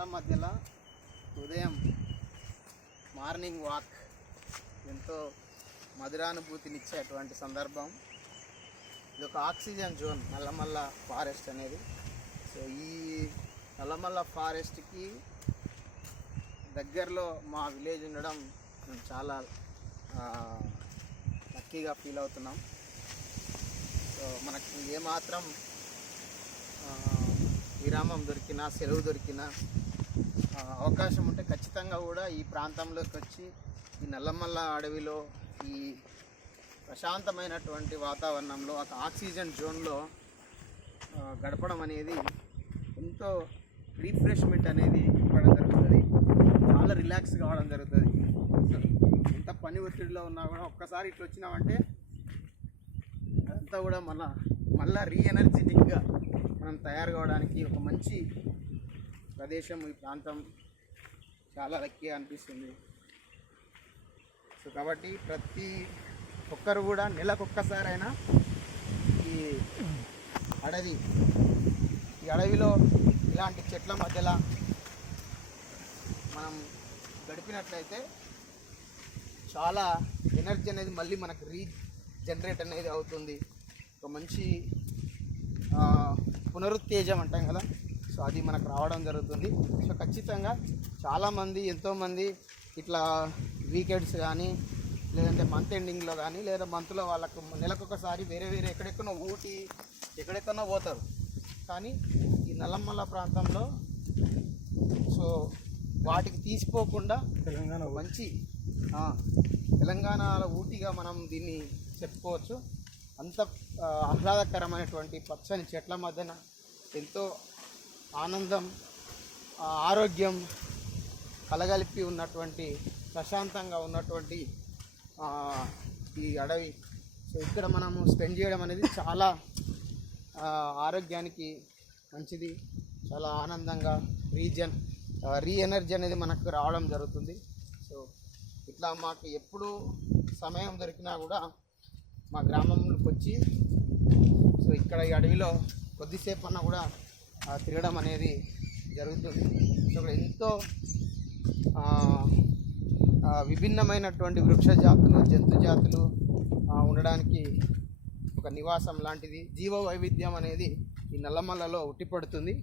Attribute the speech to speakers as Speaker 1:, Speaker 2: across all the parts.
Speaker 1: చెట్ల మధ్యలో ఉదయం మార్నింగ్ వాక్. ఎంతో మధురానుభూతినిచ్చేటువంటి సందర్భం. ఇది ఒక ఆక్సిజన్ జోన్ నల్లమల్ల ఫారెస్ట్ అనేది. సో ఈ నల్లమల్ల ఫారెస్ట్కి దగ్గరలో మా విలేజ్ ఉండడం మేము చాలా లక్కీగా ఫీల్ అవుతున్నాం. సో మనకి ఏమాత్రం విరామం దొరికినా సెలవు దొరికినా అవకాశం ఉంటే ఖచ్చితంగా కూడా ఈ ప్రాంతంలోకి వచ్చి ఈ నల్లమల్ల అడవిలో ఈ ప్రశాంతమైనటువంటి వాతావరణంలో ఒక ఆక్సిజన్ జోన్లో గడపడం అనేది ఎంతో రిఫ్రెష్మెంట్ అనేది ఇవ్వడం జరుగుతుంది. చాలా రిలాక్స్ కావడం జరుగుతుంది. ఎంత పని ఒత్తిడిలో ఉన్నా కూడా ఒక్కసారి ఇట్లా వచ్చినామంటే అంతా కూడా మళ్ళా మళ్ళా రీ ఎనర్జెటిక్గా మనం తయారు కావడానికి ఒక మంచి ప్రదేశం ఈ ప్రాంతం చాలా లక్కీగా అనిపిస్తుంది. సో కాబట్టి ప్రతి ఒక్కరు కూడా నెలకొక్కసారైనా ఈ అడవి ఈ అడవిలో ఇలాంటి చెట్ల మధ్యలో మనం గడిపినట్లయితే చాలా ఎనర్జీ అనేది మళ్ళీ మనకు రీ జనరేట్ అనేది అవుతుంది. ఒక మంచి పునరుత్తేజం అంటాం కదా. సో అది మనకు రావడం జరుగుతుంది. సో ఖచ్చితంగా చాలామంది ఎంతోమంది ఇట్లా వీకెండ్స్ కానీ లేదంటే మంత్ ఎండింగ్లో కానీ లేదా మంత్లో వాళ్ళకు నెలకొకసారి వేరే వేరే ఎక్కడెక్కడో ఊటీ ఎక్కడెక్కడో పోతారు. కానీ ఈ నల్లమల్ల ప్రాంతంలో సో వాటికి తీసిపోకుండా
Speaker 2: తెలంగాణ
Speaker 1: మంచి తెలంగాణలో ఊటీగా మనం దీన్ని చెప్పుకోవచ్చు. అంత ఆహ్లాదకరమైనటువంటి పచ్చని చెట్ల మధ్యన ఎంతో ఆనందం ఆరోగ్యం కలగలిపి ఉన్నటువంటి ప్రశాంతంగా ఉన్నటువంటి ఈ అడవి. సో ఇక్కడ మనము స్పెండ్ చేయడం అనేది చాలా ఆరోగ్యానికి మంచిది. చాలా ఆనందంగా రీజన్ రీ ఎనర్జీ అనేది మనకు రావడం జరుగుతుంది. సో ఇట్లా మాకు ఎప్పుడు సమయం దొరికినా కూడా మా గ్రామంలోకి వచ్చి సో ఇక్కడ ఈ అడవిలో కొద్దిసేపు అన్నా కూడా తిరగడం అనేది జరుగుతుంది. సో ఇక్కడ ఎంతో విభిన్నమైనటువంటి వృక్ష జాతులు జంతు జాతులు ఉండడానికి ఒక నివాసం లాంటిది. జీవ వైవిధ్యం అనేది ఈ నల్లమల్లలో ఉట్టిపడుతుంది.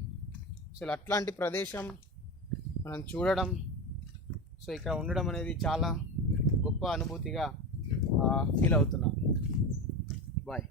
Speaker 1: అసలు అట్లాంటి ప్రదేశం మనం చూడడం సో ఇక్కడ ఉండడం అనేది చాలా గొప్ప అనుభూతిగా ఫీల్ అవుతున్నాం. బాయ్.